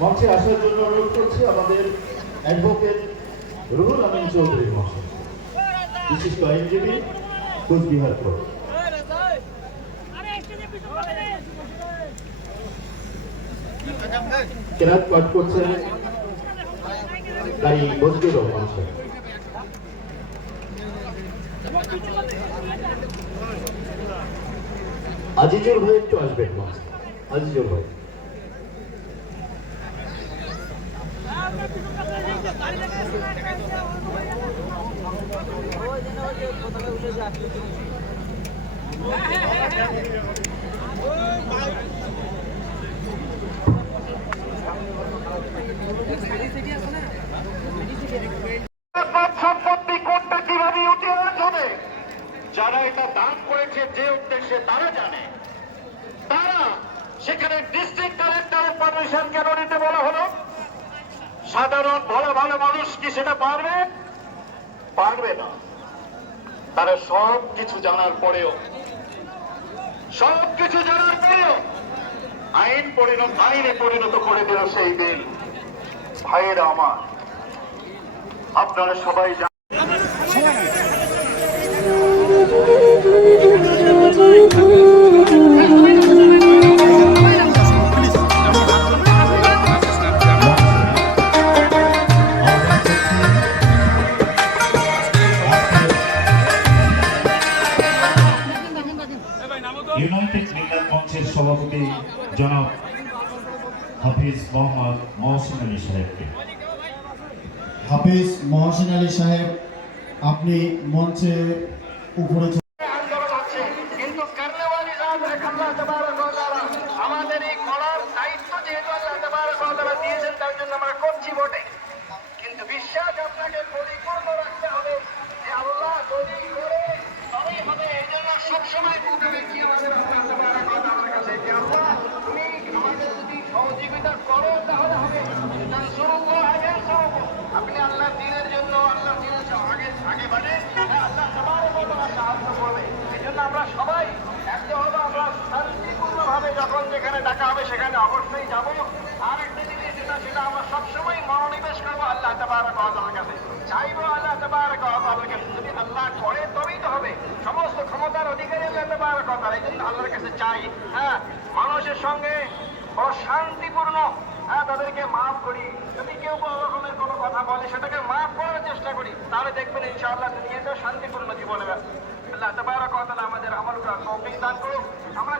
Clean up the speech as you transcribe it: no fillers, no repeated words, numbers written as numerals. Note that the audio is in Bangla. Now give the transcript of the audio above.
মঞ্চে আসার জন্য অনুরোধ করছি আমাদের অ্যাডভোকেট রুহুল আমিন চৌধুরী মহাশয়, বিশিষ্ট আইনজীবী, কোচবিহার কোর্ট। কেরাত পাঠ করছেন কারি বজলুর রহমান সাহেব। আজিজুর ভাই একটু আসবেন মঞ্চে। আজিজুর ভাই। সম্পত্তি করতে কিভাবে ইতিহাস হবে, যারা এটা দান করেছে যে উদ্দেশ্যে তারা জানে। তারা সেখানে ডিস্ট্রিক্ট কালেক্টরের পারমিশন কেন নিতে বলা হলো? সাধারণ ভালো ভালো মানুষ কি সেটা পারবে? পারবে না। তারা সব কিছু জানার পরেও আইনে পরিণত করে দিল সেই বিল। ভাইয়েরা আমার, আপনারা সবাই ইউনাইটেড মিল্লাত মঞ্চের সভাপতি জনাব হাফিজ মোহাম্মদ মহসিন আলী সাহেবকে। হাফিজ মহসিন আলী সাহেব, আপনি মঞ্চে উপরে আন্দোলন আছে, কিন্তু আমাদের এই করার দায়িত্ব যেহেতু আল্লাহ তাবারক ওয়া তাআলা দিয়েছেন, তার জন্য আমরা করছি বটে, কিন্তু বিশ্বাস আপনাকে পরিপূর্ণ রাখতে হবে যে আল্লাহ যদি করে তবেই হবে। এই জন্য সবসময় বলতে হবে কি আমাদের আল্লাহ তাবারক ওয়া তাআলার কাছে যে আল্লাহ তুমি আমাদের যদি সহযোগিতা করো তাহলে হবে। আপনি আল্লাহ দিনের জন্য আল্লাহ দিনের আগে বাড়ে, আল্লাহ তাবারক ওয়া তাআলা সাহায্য করবে। এই জন্য আমরা সবাই একটা হলো, আমরা শান্তিপূর্ণভাবে যখন যেখানে ডাকা হবে সেখানে অবশ্যই যাব। আর একটা জিনিস সেটা আমরা সবসময় মনোনিবেশ করবো আল্লাহ তাবারক ওয়া তাআলার কাছে, চাইবো আল্লাহ তাবারক ওয়া তাআলার কাছে। যদি আল্লাহ করে তবেই তো হবে। সমস্ত ক্ষমতার অধিকারী আল্লাহ তাবারক ওয়া তাআলা। এই জন্য আল্লাহর কাছে চাই, মানুষের সঙ্গে শান্তিপূর্ণ, তাদেরকে মাফ করি। যদি কেউ কোনো রকমের কোনো কথা বলে সেটাকে মাফ করার চেষ্টা করি, তাহলে দেখবেন ইনশাআল্লাহ দুনিয়াতেও শান্তিপূর্ণ জীবনে আল্লাহ তাবারক ওয়া তাআলা আমাদের আমল করার তৌফিক দান করুন। আমরা